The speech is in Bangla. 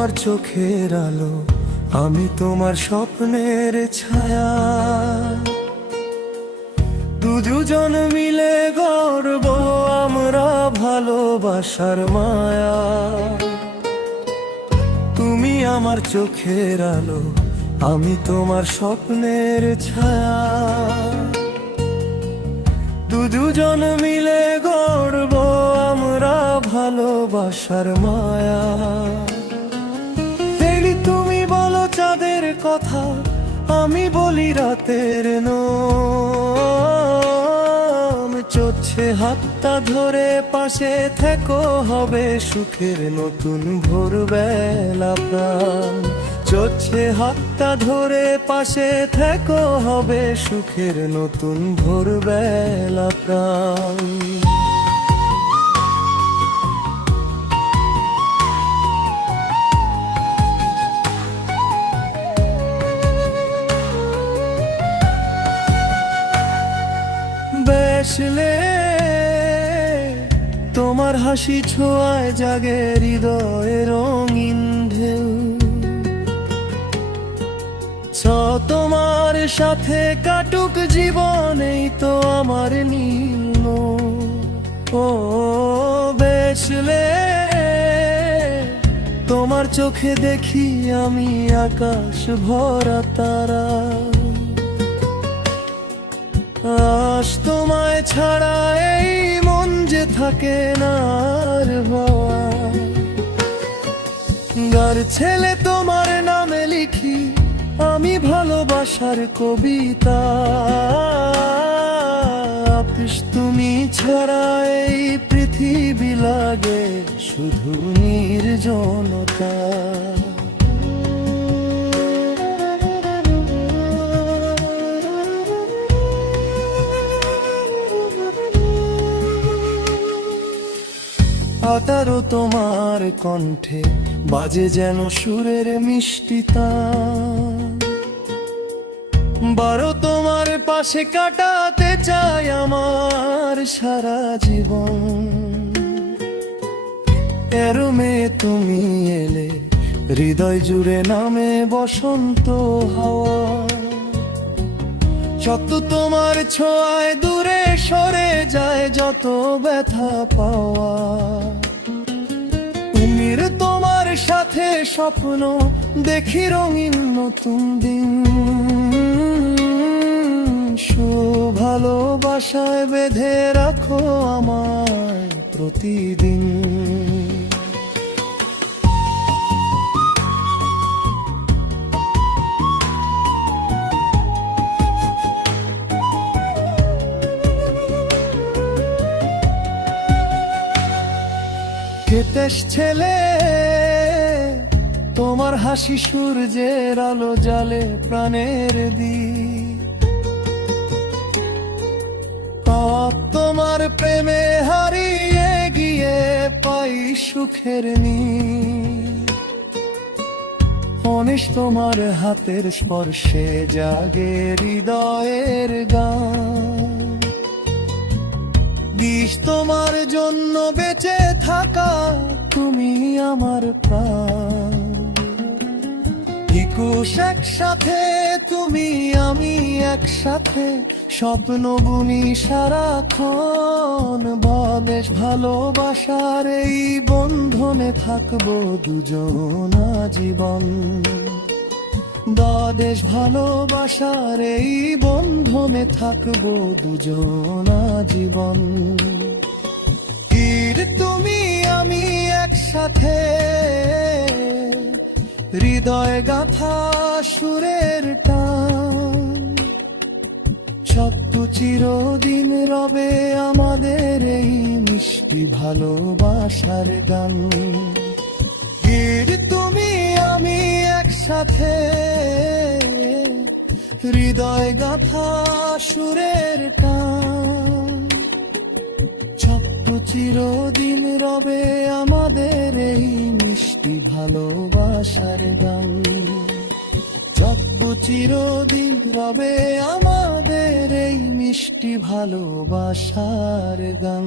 আমার চোখের আলো, আমি তোমার স্বপ্নের ছায়া। দুজন মিলে গড়ব আমরা ভালোবাসার মায়া। তুমি আমার চোখের আলো, আমি তোমার স্বপ্নের ছায়া। দুজন মিলে গড়ব আমরা ভালোবাসার মায়া। তেরি তুমি বলো চাঁদের কথা, আমি বলি রাতের নাম। চলছে হাতটা ধরে পাশে থেকো, হবে সুখের নতুন ভোরবেলা প্রাণ। চলছে হাতটা ধরে পাশে থেকো, হবে সুখের নতুন ভোরবেলা প্রাণ। বেশলে তোমার হাসি ছোঁয়ায় জাগে হৃদয়ে রঙিন ঢেউ। তোমার সাথে কাটুক জীবনেই তো আমার নীল। ও বেশলে তোমার চোখে দেখি আমি আকাশ ভরা তারা। আজ তোমায় ছাড়া এই মন যে থাকে না আর হওয়া। গার ছেলে তোমার নামে লিখি আমি ভালোবাসার কবিতা। তুমি ছাড়া এই পৃথিবী লাগে শুধু নির্জনতা। আতারও তোমার কণ্ঠে বাজে যেন সুরের মিষ্টিতা। বারো তোমার পাশে কাটাতে চাই আমার সারা জীবন। এরো মেয়ে তুমি এলে হৃদয় জুড়ে নামে বসন্ত হাওয়া। যত তোমার ছোঁয়ায় দূরে সরে যায় যত ব্যথা পাওয়া। তুমির তোমার সাথে স্বপ্ন দেখি রঙিন নতুন দিন। ভালোবাসায় বেঁধে রাখো আমায় প্রতিদিন। কেতেশ ছেলে তোমার হাসি সূর্যের আলো জালে প্রাণের দিক। তোমার প্রেমে হারিয়ে গিয়ে পাই সুখের নীড়। অনিশ তোমার হাতের স্পর্শে জাগে হৃদয়ের গান। বিষ তোমার জন্য বেঁচে থাকা তুমি আমার প্রাণ। 21 একসাথে তুমি আমি একসাথে স্বপ্ন বুনি সারাক্ষণ। বেশ ভালোবাসার এই বন্ধনে থাকবো দুজন আজীবন। দেশ ভালোবাসার এই বন্ধনে থাকবো দুজন আজীবন। তুমি আমি একসাথে হৃদয় গাথা সুরের টান। সত্য চিরদিন রবে আমাদের এই মিষ্টি ভালোবাসার গান। তুমি আমি একসাথে হৃদয় গাথা সুরের টান। সত্য চিরদিন রবে আমাদের এই মিষ্টি ভালোবাসার গান। সত্য চিরদিন রবে আমাদের এই মিষ্টি ভালোবাসার গান।